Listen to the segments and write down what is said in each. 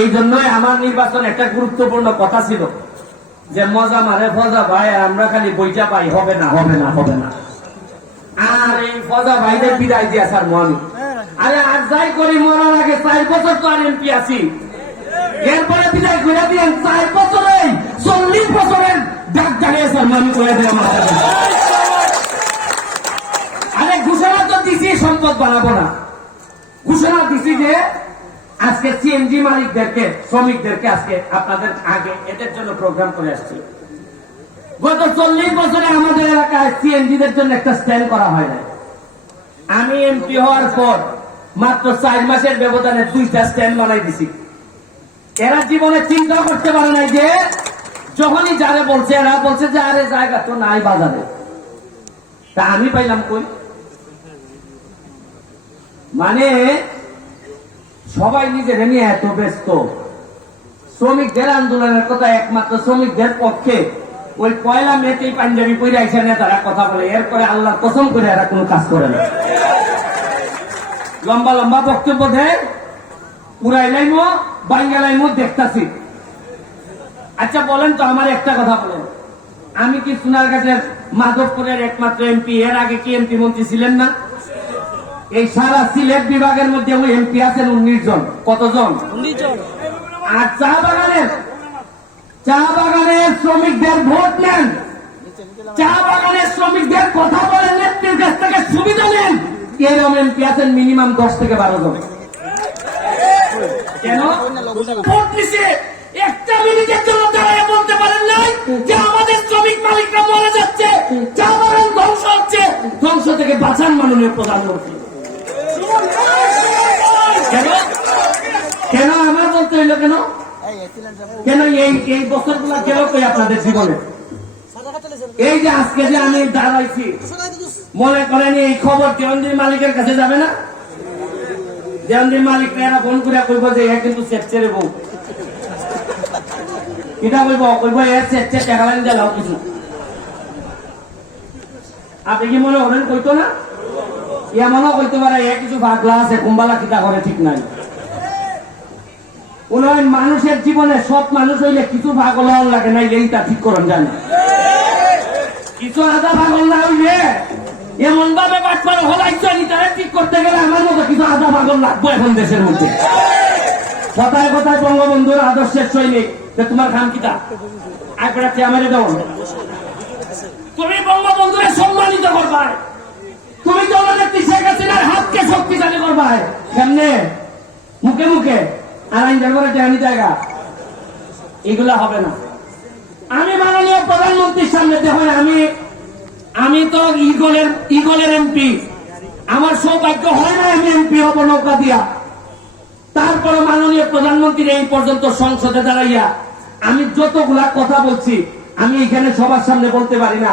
এই জন্যই আমার নির্বাচন একটা গুরুত্বপূর্ণ কথা ছিল যে মজা মারে, ফজা ভাই, আর আমরা খালি বইটা পাই, হবে না হবে না হবে না। আর এই ফজা ভাইদের বিদায় দিয়া স্যার মহানি আরে আর যাই করি, মরার আগে চার বছর তো আর এমপি আছি। এরপরে বিদায় করে দিয়েন, চার বছরে চল্লিশ বছরের ডাক জানিয়ে স্যার মানি করে দেয় আমার আরে ঘোষণা তো দিছি, সম্পদ বানাবো না। ঘোষণা দিছি যে আজকে সিএনজি মালিকদেরকে, শ্রমিকদেরকে আজকে আপনাদের আগে এদের জন্য প্রোগ্রাম করে আসছি। গত চল্লিশ বছরে আমাদের এলাকায় সিএনজি দের জন্য একটা স্ট্যান্ড করা হয় না আমি এমপি হওয়ার পর মাত্র চার মাসের ব্যবধানে দুইটা স্ট্যান্ড বানাই দিছি। এরা জীবনে চিন্তা করতে পারে নাই যে, যখনই যারে বলছে, এরা বলছে যে, আরে, জায়গা তো নাই বাজারে। তা আমি পাইলাম কই? মানে সবাই নিজের নিয়ে এত ব্যস্ত। শ্রমিকদের আন্দোলনের কথা একমাত্র শ্রমিকদের পক্ষে। ওই পয়লা মেতেই পাঞ্জাবি পরে আইসা নেতারা কথা বলে, এরপরে আল্লাহ কসম করে এরা কোনো কাজ করে না। লম্বা লম্বা বক্তব্য দেয় বাঙ্গা লাইমো দেখতাছি। আচ্ছা বলেন তো আমার একটা কথা বলেন। আমি কি সোনার কাছে মাধবপুরের একমাত্র এমপি, এর আগে কি এমপি মন্ত্রী ছিলেন না? এই সারা সিলেট বিভাগের মধ্যে ওই এমপি আছেন উনিশ জন। কতজন? আর চা বাগানের চা বাগানের শ্রমিকদের ভোট নেন। চা বাগানের শ্রমিকদের কথা বলেন নেত্রীর কাছ থেকে সুবিধা নেন। এরকম এমপি আছেন মিনিমাম দশ থেকে বারো জন। কেন? ভোট নিছে। একটা মিনিটের জন্য দাঁড়ায় বলতে পারেন নাই যে আমাদের শ্রমিক মালিকরা মরে যাচ্ছে চা বাগান ধ্বংস হচ্ছে। ধ্বংস থেকে বাঁচান মাননীয় প্রধানমন্ত্রী কেন কেন আমার বলতে হইল কেন? কেন এই এই বছরগুলো কেন কই আপনাদের জীবনে? এই যে আজকে যে আমি দাঁড়াইছি মনে করেন এই খবর দেওয়ানদির মালিকের কাছে যাবে না? দেওয়ানদির মালিক এরা ফোন করে কইব যে এ কিন্তু সেপচেরে বউ। কিটা কইব? কইব এ সেপচে টাকা লাইন দিলাও কিছু। আপনি কি মনে হলেন কইতো না? এমনও কইতে পারে এ কিছু ভাগলা আছে কুম্বালা কিতা করে ঠিক নাই। উন্নয়ন মানুষের জীবনে সব মানুষ হইলে কিছু ভাগ হওয়ার লাগে না এইটা ঠিক করুন জানে কিছু আধা ভাগ না হইলে এমন ভাবে বাট করে হলাইছে তারা ঠিক করতে গেলে আমার মতো কিছু আধা ভাগ লাগবো এখন দেশের মধ্যে। কথায় কথায় বঙ্গবন্ধুর আদর্শের সৈনিক যে তোমার খাম কিতা? একবার চেয়ারম্যানে দাও। তুমি বঙ্গবন্ধুরে সম্মানিত করবা তুমি তো জননেত্রী শেখ হাসিনার হাতকে শক্তিশালী করবা কেমনে? মুখে মুখে। আর আইন করে জানি জায়গা। এগুলা হবে না। আমি মাননীয় প্রধানমন্ত্রীর সামনে দেখুন আমি আমি তো ইগলের ইগলের এমপি। আমার সৌভাগ্য হয় না আমি এমপি হব নৌকা দিয়া। তারপরে মাননীয় প্রধানমন্ত্রী এই পর্যন্ত সংসদে দাঁড়াইয়া আমি যতগুলা কথা বলছি, আমি এখানে সবার সামনে বলতে পারি না।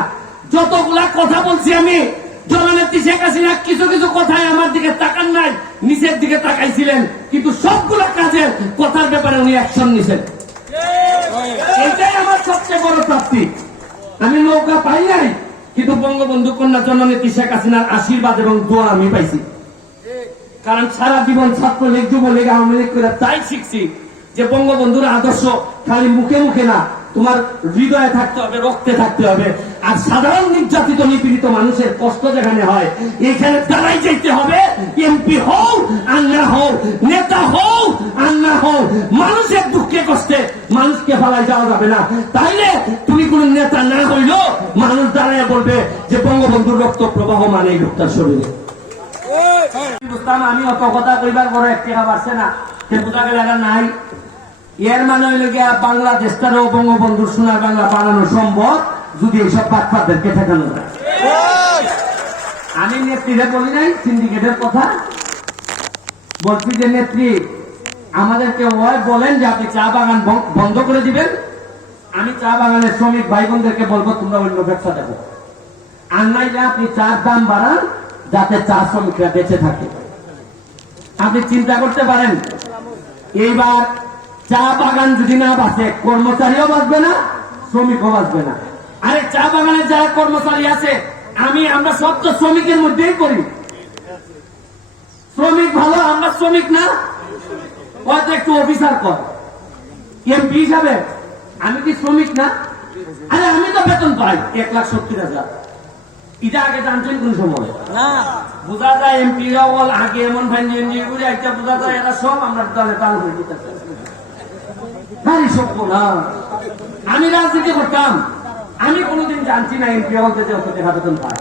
যতগুলা কথা বলছি আমি শেখ হাসিনা কিছু কিছু কথায় আমার দিকে তাকান নাই, নিচের দিকে তাকাইছিলেন। কিন্তু সবগুলা কথার ব্যাপারে উনি অ্যাকশন নিছেন। এটাই আমার সবচেয়ে বড় প্রাপ্তি। আমি নৌকা পাই নাই, কিন্তু বঙ্গবন্ধু কন্যা জননেত্রী শেখ হাসিনার আশীর্বাদ এবং দোয়া আমি পাইছি। কারণ সারা জীবন ছাত্রলীগ, যুবলীগ, আওয়ামী লীগ করে তাই শিখছি যে বঙ্গবন্ধুর আদর্শ খালি মুখে মুখে না তোমার হৃদয়ে থাকতে হবে রক্তে থাকতে হবে। আর সাধারণ নির্যাতিত নিপীড়িত মানুষের কষ্ট যেখানে হয় এখানে দাঁড়াই যেতে হবে। এমপি হও আর না হও নেতা হও আর না হও। মানুষের দুঃখে কষ্টে মানুষকে ফেলাই যাওয়া যাবে না। তাইলে তুমি কোন নেতা না হইলেও মানুষ দাঁড়ায় বলবে যে বঙ্গবন্ধুর রক্ত প্রবাহ মানে এই লোকটার শরীরে আমি অত কথা কইবার বড় একটি পারছে না। সে বোঝা গেলে নাই। এর মানে হইল গিয়া বাংলাদেশটারও বঙ্গবন্ধুর সোনার বাংলা বানানো সম্ভব যদি এইসব বাচ্চাদেরকে ঠেকানো যায় আমি নেত্রীরে বলি নাই, সিন্ডিকেটের কথা। বলছি যে, নেত্রী, আমাদেরকে ওই বলেন যে, আপনি চা বাগান বন্ধ করে দিবেন। আমি চা বাগানের শ্রমিক ভাই বোনদেরকে বলব, তোমরা অন্য ব্যবসা দেখো। আর নাইলে আপনি চার দাম বাড়ান, যাতে চা শ্রমিকরা বেঁচে থাকে। আপনি চিন্তা করতে পারেন, এইবার চা বাগান যদি না বাঁচে কর্মচারীও বাঁচবে না শ্রমিকও বাঁচবে না। আরে চা বাগানে যারা কর্মচারী আছে আমি আমরা সব তো শ্রমিকের মধ্যেই করি। শ্রমিক ভালো আমরা শ্রমিক না। হয়তো একটু অফিসার কর। এমপি হিসাবে আমি কি শ্রমিক না? আরে আমি তো বেতন পাই এক লাখ সত্তর হাজার। এটা আগে জানছেন কোন সময়? বোঝা যায় এমপি বল আগে এমন একটা বোঝা যায় এরা সব আমরা দলে তাল হয়ে যেতেছে ভারী সভ্য না। আমি রাজনীতি করতাম। আমি কোনোদিন জানছি না এমপি হতে যে টাকা বেতন পায়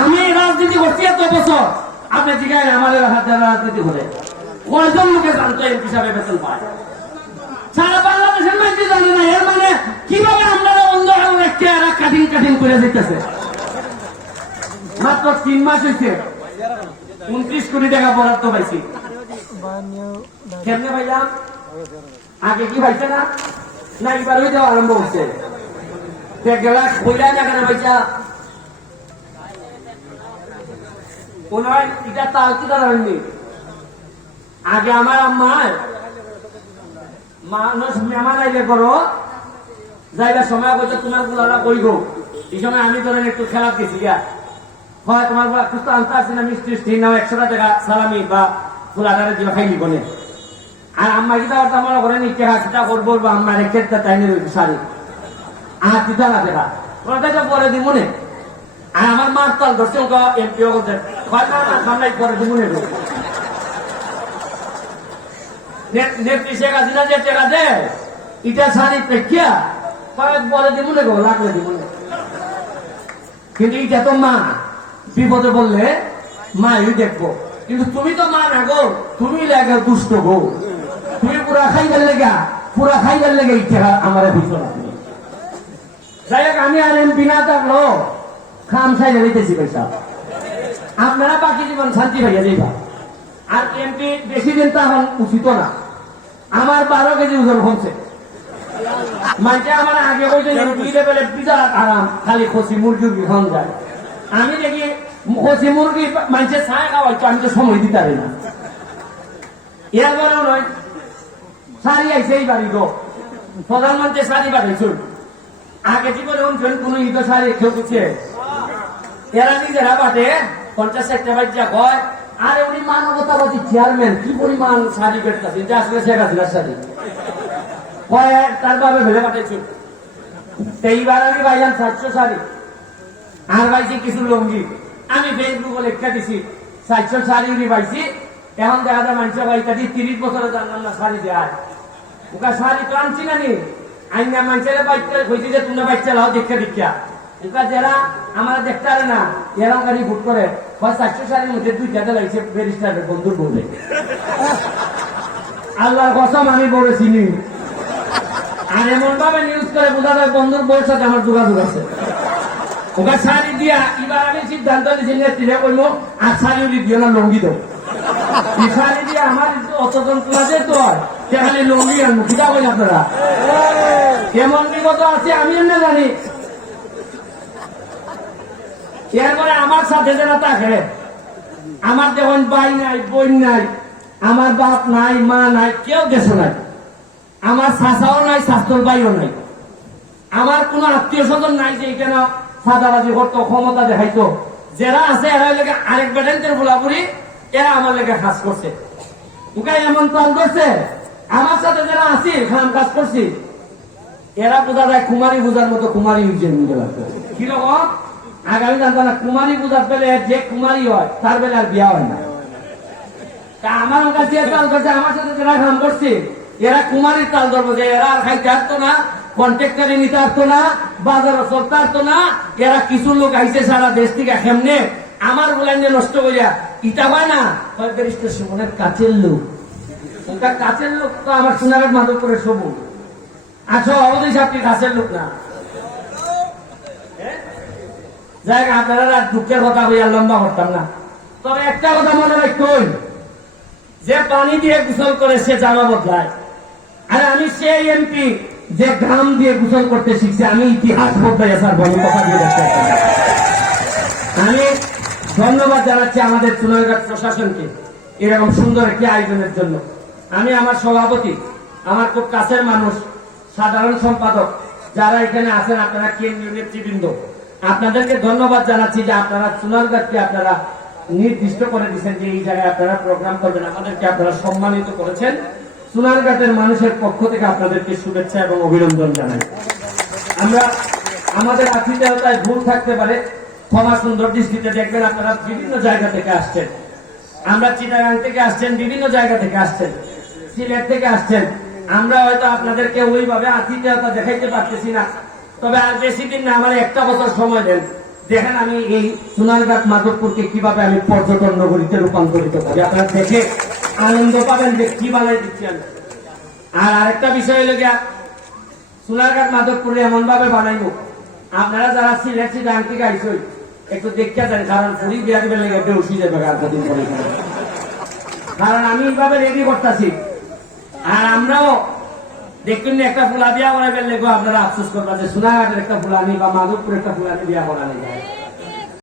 আমি রাজনীতি করছি এত বছর। আপনি জিজ্ঞাসা আমার হাত রাজনীতি করে। কয়জন লোকে জানতো এমপি সাহেব বেতন পায়? সারা বাংলাদেশের জানে না? এর মানে কীভাবে কাটিং কাটিং করে দিতেছে মাত্র তিন মাস হয়েছে উনত্রিশ কোটি টাকা বরাদ্দ পাইছি। কেমনে ভাইয়া আগে কি না? না এবার আরম্ভ না এটা কি আগে আমার আম্মার মানুষ মেহমান আইলে করো। যাইবার সময় বলছে তোমার গুলারা কই গো এই সময় আমি ধরেন একটু খেলা গেছি গা হয়, তোমার কিছু আনতে আসছে না মিষ্টি মিষ্টি নাও, একশোটা টাকা সালামি বা আর আম্মা কিতা আমার ঘরে নিচে হাত কিতা করব আম্মা রেখে তাইনি রয়েছে শাড়ি আর কিতা না দেখা ওটা পরে দিব নে। আর আমার মার তাল ধরছে, ওকে এমপিও করতে হয় না না পরে দিব হাসিনা যে টাকা দেয় এটা শাড়ি প্রেক্ষিয়া বলে দিব না গো, লাগলে দিব না। কিন্তু এটা তো মা। বিপদে বললে মাই দেখব। কিন্তু তুমি তো মা না গো তুমি লাগে দুষ্ট গো। তুমি পুরা খাইবার লেগা পুরা খাইবার লেগে ইচ্ছা আমার ভিতর যাই হোক আমি আর এমপি না থাকল খাম সাইলে দিতেছি পয়সা। আপনারা বাকি জীবন শান্তি ভাইয়া যাইবা। আর এমপি বেশি দিন তখন উচিত না। আমার বারো কেজি ওজন কমছে। মানছে আমার আগে বলছে এমপি লেভেলে বিরাট আরাম খালি খসি মুরগি খাওয়ান যায়। আমি দেখি খসি মুরগি মানছে ছায় খাওয়াই আমি তো সময় দিতে পারি না। এরপরেও নয় শাড়ি আইছে এই বাড়ি গো। প্রধানমন্ত্রী শাড়ি পাঠাইছুন আগে জীবনে শুনছেন, কোন ঈদ শাড়ি কেউ দিচ্ছে এরা নিজেরা পাঠে পঞ্চাশ একটা বাচ্চা কয় আরে উনি মানবতাবাদী চেয়ারম্যান কি পরিমাণ শাড়ি পেটকাছে এটা আসলে শেখ হাসিনার শাড়ি তার ভেবে আমি সাতশো আর কিছু লঙ্গি। আমি ফেসবুকে লেখা দিছি, সাতশো শাড়ি উনি এখন দেখা যায় মানুষ বাইকা দিয়ে তিরিশ বছরে জানলাম না শাড়ি দেয় শাড়ি তো না নি? আইনা মানুষের বাচ্চা হয়েছে যে তোমরা বাচ্চা লাও, দেখা দীক্ষা ওকা যারা আমার দেখতে না এরকম গাড়ি ভোট করে। হয় চারশো শাড়ির মধ্যে দুইটাতে লাগছে বন্ধুর বলে। আল্লাহর কসম, আমি বড় চিনি। আর এমন ভাবে নিউজ করে, বোঝা যায় বন্ধুর বউর আমার যোগাযোগ আছে। ওকে শাড়ি দিয়া এবার আমি সিদ্ধান্ত নিয়েছি নেত্রীরা কইল আর শাড়ি দিও না, লঙ্গি শাড়ি দিয়ে আমার অতজন তোলা যেত সে খালি লঙ্গি কই আপনারা? কেমন বিগত আছে আমি এমনি জানি। এরপরে আমার সাথে যারা থাকে, আমার যখন ভাই নাই, বোন নাই, আমার বাপ নাই, মা নাই, কেউ দেশে নাই। আমার শাসাও নাই শাস্ত্র ভাইও নাই। আমার কোন আত্মীয় স্বজন নাই যে এখানে সাদাবাজি করতো, ক্ষমতা দেখাইতো। যারা আছে, এরা লেগে আরেক বেটেন্টের বলাপুরি এরা আমার লেগে কাজ করছে। উকাই এমন তাল করছে? আমার সাথে যারা আছি খাম কাজ করছি, এরা বোঝা যায় কুমারী পূজার মতো কুমারী লাগতো কীরকম আগামী জানতো না কুমারী পূজার পেলে যে কুমারী হয়, তার বেলে আর বিয়া হয় না। তা আমার কাছে আমার সাথে যারা কাম করছে, এরা কুমারীর তাল ধরবো যে এরা আর খাইতে আসতো না কন্ট্রাক্টারে নিতে আসতো না বাজারে চলতে আসতো না, এরা কিছু লোক আইছে সারা দেশ থেকে কেমনে? আমার বলেন নষ্ট করিয়া, ইটা হয় না কাছের লোক। ওটা কাছের লোক তো আমার মাদক করে সবুজ। আচ্ছা অবধি আপনি কাছের লোক না। যাই আপনারা আর দুঃখের কথা হইয়া লম্বা করতাম না। তবে একটা কথা মনে রাখুন, যে পানি দিয়ে গোসল করে সে জামা বদলায়। আর আমি সেই এমপি যে ঘাম দিয়ে গোসল করতে শিখছি, আমি ইতিহাস বদলাই স্যার বন্ধ কথা দিয়ে দেখতে আমি ধন্যবাদ জানাচ্ছি আমাদের চুনারঘাট প্রশাসনকে, এরকম সুন্দর একটি আয়োজনের জন্য। আমি আমার সভাপতি, আমার খুব কাছের মানুষ, সাধারণ সম্পাদক, যারা এখানে আছেন, আপনারা কেন্দ্রীয় নেতৃবৃন্দ। আপনাদেরকে ধন্যবাদ জানাচ্ছি যে আপনারা চুনারঘাটকে আপনারা নির্দিষ্ট করে দিচ্ছেন যে এই জায়গায় আপনারা প্রোগ্রাম করবেন। আমাদেরকে আপনারা সম্মানিত করেছেন। সোনারঘাটের মানুষের পক্ষ থেকে আপনাদেরকে শুভেচ্ছা এবং অভিনন্দন জানাই। আমরা আমাদের আতিথেয়তায় ভুল থাকতে পারে, ক্ষমা সুন্দর দৃষ্টিতে দেখবেন আপনারা বিভিন্ন জায়গা থেকে আসছেন। আমরা চিটাগাং থেকে আসছেন, বিভিন্ন জায়গা থেকে আসছেন। সিলেট থেকে আসছেন। আমরা হয়তো আপনাদেরকে ওইভাবে আতিথেয়তা দেখাইতে পারতেছি না। তবে আর বেশি দিন না, আমার একটা বছর সময় দেন। দেখেন আমি এই সোনারঘাট মাধবপুরকে কীভাবে আমি পর্যটন নগরীতে রূপান্তরিত করি। আপনারা দেখে আনন্দ পাবেন যে কি বানাই দিচ্ছি আমি। আর আরেকটা বিষয় হলো গিয়া, সোনারঘাট মাধবপুরে এমন ভাবে বানাইবো। আপনারা যারা সিলেট চিটাং থেকে আইসই একটু দেখিয়া যান, কারণ পুরী বিয়া দিবে লেগে বেউসি যাবে কারণ আমি এইভাবে রেডি করতেছি। আর আমরাও দেখবেন একটা ফুলা বিয়া করাইবেন লেগো আপনারা আফসোস করবা যে সোনাঘাটের একটা ফুলানি বা মাধবপুর একটা ফুলানি বিয়া করানি যায়।